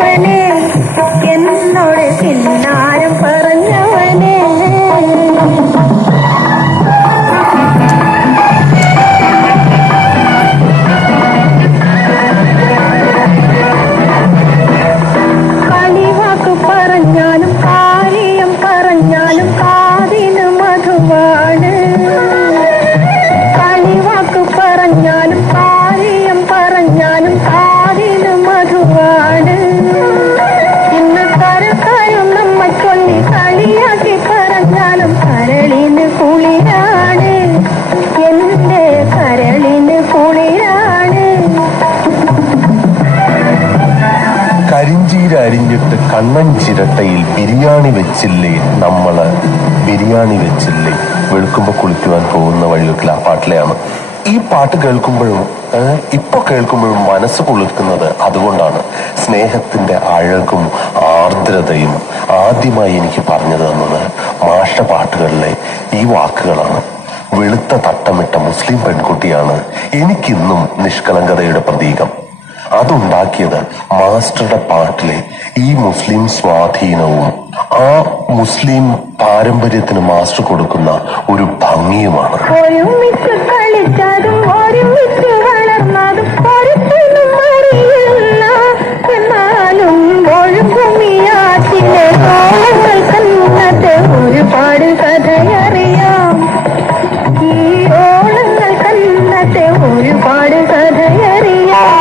പറഞ്ഞവനെ എന്നോട് കിന്നാരം പറഞ്ഞവനെ കളിവാക്ക് പറഞ്ഞാലും കാര്യം പറഞ്ഞാലും കാതിന് മധുവാണ് കളിവാക്ക് പറഞ്ഞാലും കാര്യം പറഞ്ഞാലും കാതിന് മധുവാണ് ഇന്ന് കരക്കാരും നമ്മ ചൊല്ലി കളിയാക്കി പറഞ്ഞാലും കരളിന് കുളിരാണ് എന്റെ കരളിന് കുളിരാണ്. കരിഞ്ചീര അരിഞ്ഞിട്ട് കണ്ണൻ ചിരട്ടയിൽ ബിരിയാണി വെച്ചില്ലേ നമ്മള് ബിരിയാണി വെച്ചില്ലേ വെളുക്കുമ്പോ കുളിക്കുവാൻ പോകുന്ന വഴിയൊക്കെ ആ പാട്ടിലെയാണ്. ഈ പാട്ട് കേൾക്കുമ്പോഴും ഇപ്പൊ കേൾക്കുമ്പോഴും മനസ്സ് കുളിർക്കുന്നത് അതുകൊണ്ടാണ്. സ്നേഹത്തിന്റെ അഴകും ആർദ്രതയും ആദ്യമായി എനിക്ക് പറഞ്ഞു തന്നത് മാഷ പാട്ടുകളിലെ ഈ വാക്കുകളാണ്. വെളുത്ത തട്ടമിട്ട മുസ്ലിം പെൺകുട്ടിയാണ് എനിക്കിന്നും നിഷ്കളങ്കതയുടെ പ്രതീകം. അതുണ്ടാക്കിയത് മാസ്റ്ററുടെ പാട്ടിലെ ഈ മുസ്ലിം സ്വാധീനവും ആ മുസ്ലിം പാരമ്പര്യത്തിന് മാസ്റ്റർ കൊടുക്കുന്ന ഒരു ഭംഗിയുമാണ്. ഒരുമിച്ച് കളിച്ചതും ഒരുമിച്ച് വളർന്നതും എന്നാലും ഒഴുകുമിയാറ്റിലെ ഓളങ്ങൾ കന്നത്തെ ഒരുപാട് കഥയറിയാം. ഈ ഓളങ്ങൾ കന്നത്തെ ഒരുപാട് കഥയറിയാം.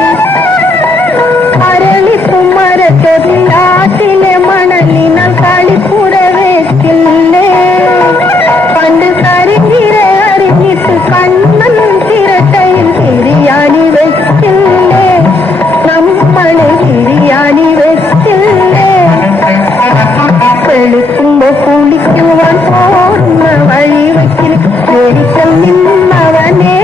മരത്തതിലാറ്റിലെ മണലിനാൽ കളിപ്പുര വെച്ചില്ലേ പണ്ട് കരിഞ്ഞിര അറിഞ്ഞിട്ട് കണ്ണൻ ചിരട്ടയിൽ ബിരിയാണി വെച്ചില്ലേ നമ്മള് ബിരിയാണി വെച്ചില്ലേ. വെളുക്കുമ്പോ കുളിക്കുവാൻ പോകുന്ന വഴി വയ്ക്കിൽ ഒരിക്കൽ നിന്നവനെ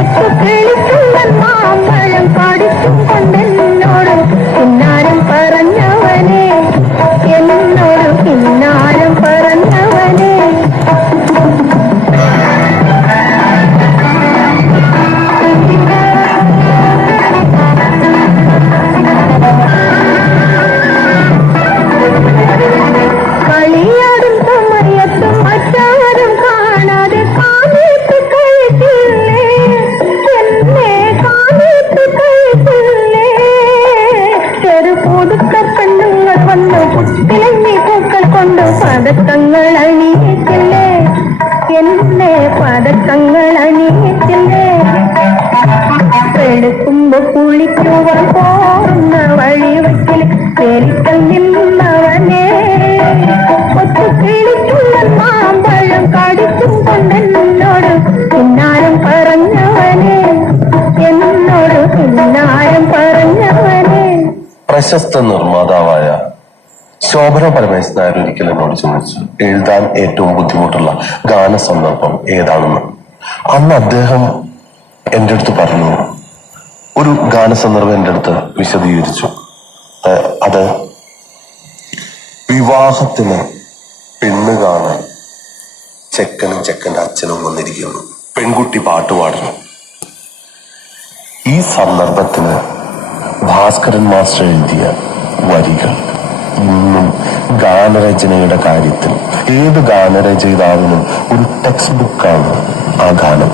ഒത്തു കിളിക്കുവാൻ മാമ്പഴം പഠിച്ചും കൊണ്ടെന്നോട് കിന്നാരം പറഞ്ഞവനെ എന്നോട് കിന്നാരം പറഞ്ഞവനെ. കളിയാടും സമയത്തും അച്ചാരം കാണാതെ കാണിട്ട് കഴിച്ചില്ലേ എന്നെ കാണിട്ട് കഴിച്ചില്ലേ. ചെറുപുതുക്ക പെണ്ണുങ്ങൾ വന്നു പുത്തിലങ്ങി പൂക്കൾ കൊണ്ട് പതക്കങ്ങൾ അണിയിച്ചില്ലേ എന്നെ പതക്കങ്ങൾ അണിയിച്ചില്ലേ. വെളുക്കുമ്പോ കുളിക്കുവാൻ പോകുന്ന വഴി വയ്ക്കിൽ പേരിക്കൽ നിന്നവനെ ഒത്തു കിളിക്കുന്ന മാമ്പഴം കടിച്ചും കൊണ്ടെന്നോട് കിന്നാരം പറഞ്ഞവനെ എന്നോട് കിന്നാരം പറഞ്ഞവനെ. പ്രശസ്ത നിർമ്മാതാവായ ശോഭന പരമേശ്വരൻ നായർ ഒരിക്കൽ എന്നോട് ചോദിച്ചു എഴുതാൻ ഏറ്റവും ബുദ്ധിമുട്ടുള്ള ഗാനസന്ദർഭം ഏതാണെന്ന്. അന്ന് അദ്ദേഹം എൻ്റെ അടുത്ത് പറഞ്ഞു, ഒരു ഗാനസന്ദർഭം എൻ്റെ അടുത്ത് വിശദീകരിച്ചു. അത് വിവാഹത്തിന് പെണ്ണ് കാണാൻ ചെക്കനും ചെക്കൻ്റെ അച്ഛനും വന്നിരിക്കുന്നു. പെൺകുട്ടി പാട്ട് പാടുന്നു. ഈ സന്ദർഭത്തിന് ഭാസ്കരൻ മാസ്റ്റർ എഴുതിയ വരികൾ ഇന്നും ഗാനരചനയുടെ കാര്യത്തിൽ ഏത് ഗാനരചയിതാവിനും ഒരു ടെക്സ്റ്റ് ബുക്കാണ് ആ ഗാനം.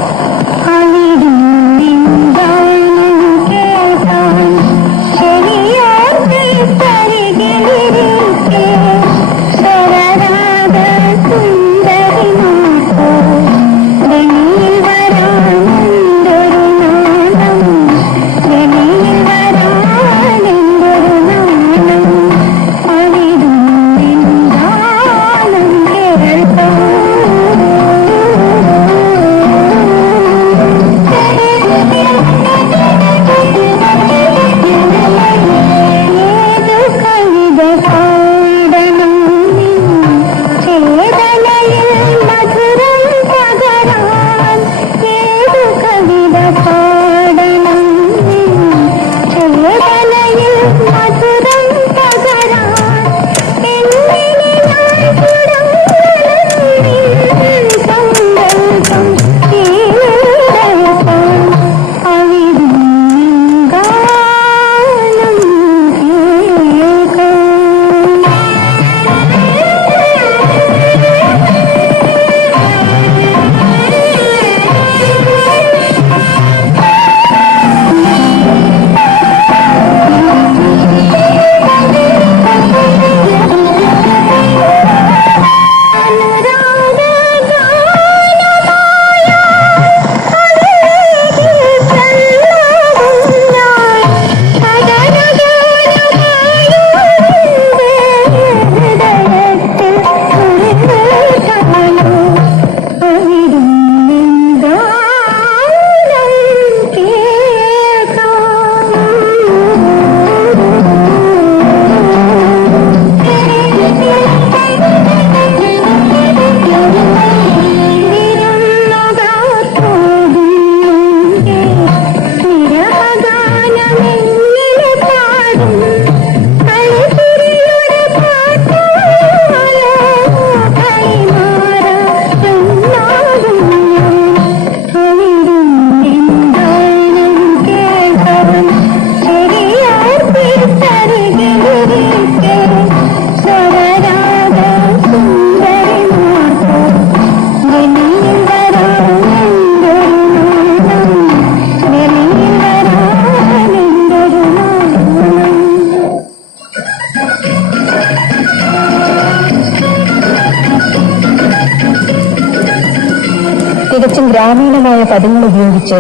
തികച്ചും ഗ്രാമീണമായ പദങ്ങൾ ഉപയോഗിച്ച്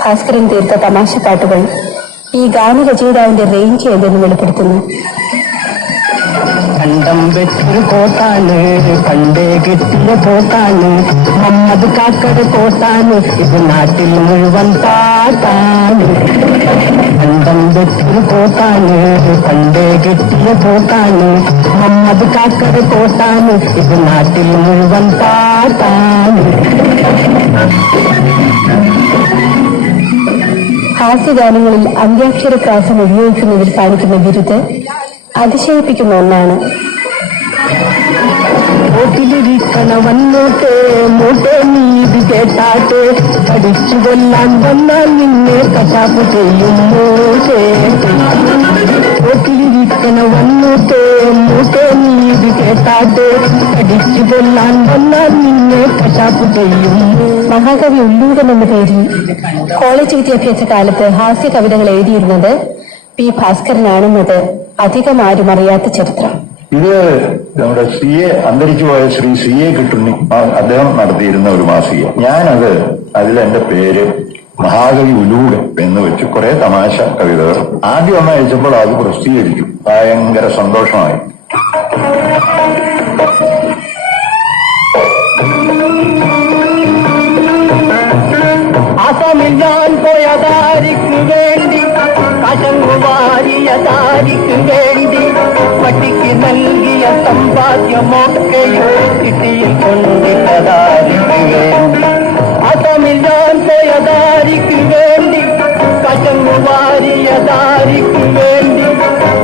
ഭാസ്കരൻ തീർത്ത തമാശപ്പാട്ടുകൾ ഈ ഗാനരചയിതാവിന്റെ റേഞ്ച് എന്തെന്ന് വെളിപ്പെടുത്തുന്നു. കണ്ടം വെച്ചൊരു കോട്ടാണ്, പണ്ടേ കിട്ടിയ കോട്ടാണ്, മമ്മദ് കാക്കട് കോട്ടാണ്, ഇത് നാട്ടിൽ മുഴുവൻ പാട്ടാണ്. കണ്ടം വെച്ചൊരു കോട്ടാണ്, പണ്ടേ കിട്ടിയ കോട്ടാണ്, മമ്മദ് കാക്കട് കോട്ടാണ്, ഇത് നാട്ടിൽ മുഴുവൻ പാട്ടാണ്. ഹാസ്യഗാനങ്ങളിൽ അന്ത്യാക്ഷരപ്രാസം ഉപയോഗിക്കുന്നതിൽ കാണിക്കുന്ന ബിരുദ് അതിശയിപ്പിക്കുന്ന ഒന്നാണ്. ഓട്ടിലിരിക്കണ വന്നോട്ടെ മോട്ടെ നീതി കേട്ടാട്ടെ, കടിച്ചു കൊല്ലാൻ വന്നാൽ നിന്നെ കശാപ്പ് ചെയ്യും മോട്ടെ. ഓട്ടിലിരിക്കണ വന്നോട്ടെ മോട്ടെ നീതി കേട്ടാട്ടെ, കടിച്ചു കൊല്ലാൻ വന്നാൽ നിന്നെ കശാപ്പ് ചെയ്യും. മഹാകവി ഉള്ളൂരൻ എന്ന പേരിൽ കോളേജ് വിദ്യാഭ്യാസ കാലത്ത് ഹാസ്യ കവിതകൾ എഴുതിയിരുന്നത് പി ഭാസ്കരനാണെന്നത് അധികം ആരും അറിയാത്ത ചരിത്രം. ഇത് നമ്മുടെ അന്തരിച്ചു പോയ ശ്രീ CA കിട്ടുണ്ണി അദ്ദേഹം നടത്തിയിരുന്ന ഒരു മാസിക. ഞാനത് അതിലെന്റെ പേര് മഹാകവി ഉലൂട് എന്ന് വെച്ച് കുറെ തമാശ കവിതകൾ ആദ്യം ഒന്ന് അയച്ചപ്പോൾ അത് പ്രസിദ്ധീകരിച്ചു. ഭയങ്കര സന്തോഷമായി. ആസാമിൽ ഞാൻ പോയതാരിക്ക് വേണ്ടി, കശങ്ങുവാരിയ താരിക്ക് വേണ്ടി, പട്ടിക്ക് നൽകിയ സമ്പാദ്യമൊക്കെയോ കിട്ടിയിൽ കൊണ്ടിട്ടതാരിക്ക് വേണ്ടി. ആസാമിൽ ഞാൻ പോയതാരിക്ക് വേണ്ടി, കശങ്ങുവാരിയ താരിക്ക് വേണ്ടി,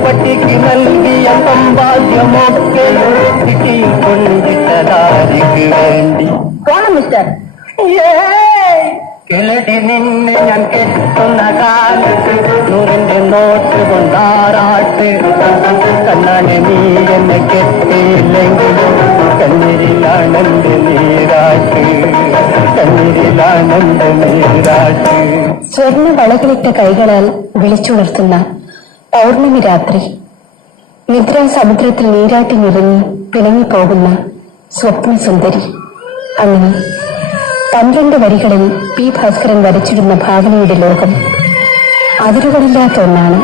പട്ടിക്ക് നൽകിയ സമ്പാദ്യമൊക്കെയോ കിട്ടിയിൽ കൊണ്ടിട്ടതാരിക്ക് വേണ്ടി. പോണം മിസ്റ്റർ. കിളടി നിന്നെ ഞാൻ കെട്ടുന്ന കാലത്ത് നൂറിന്റെ നോട്ട് കൊണ്ടാറാട്ട്, കണ്ണാനെ നീ എന്നെ കെട്ടിയില്ലെങ്കിലും കണ്ണീരിലാണെന്റെ നീരാട്ട്, കണ്ണീരിലാണെന്റെ നീരാട്ട്. സ്വർണ്ണ വളകളിട്ട കൈകളാൽ വിളിച്ചുണർത്തുന്ന പൗർണമി രാത്രി, നിദ്രാസമുദ്രത്തിൽ നീരാട്ടി നിറഞ്ഞ് പിണങ്ങിപ്പോകുന്ന സ്വപ്നസുന്ദരി. അങ്ങനെ 12 വരികളിൽ പി ഭാസ്കരൻ വരച്ചിടുന്ന ഭാവനയുടെ ലോകം അതിരുകളില്ലാത്ത ഒന്നാണ്.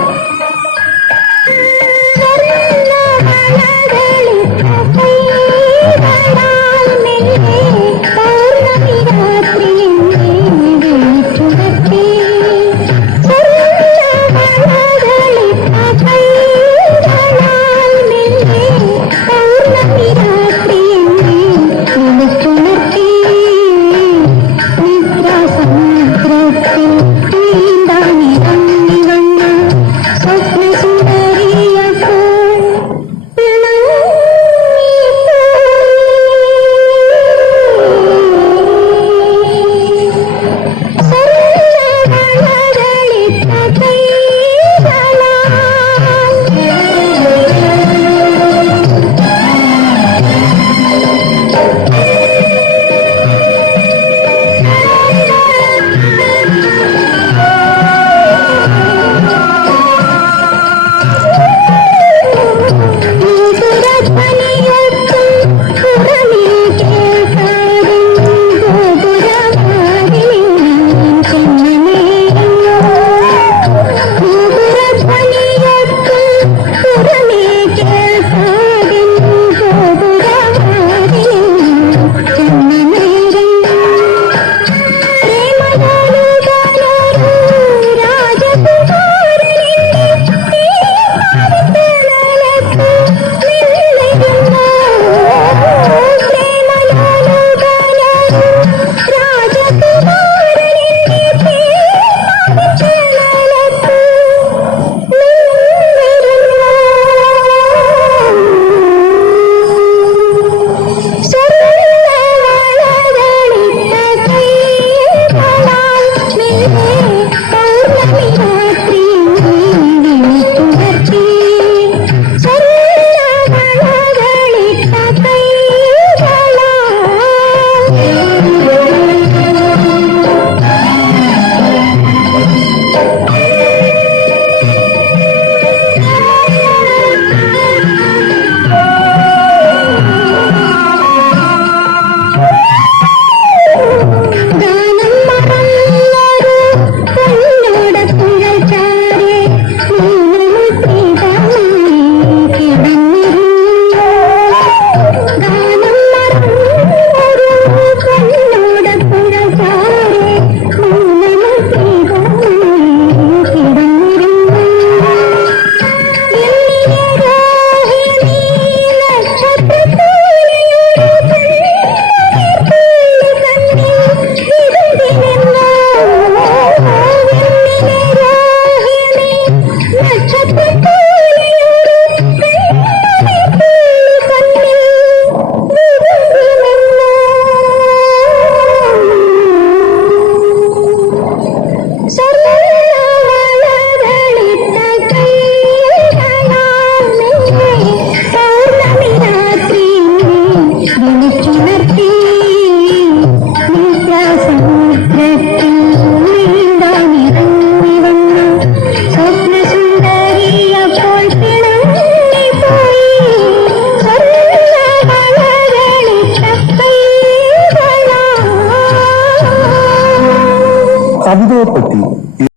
ചോദിച്ചു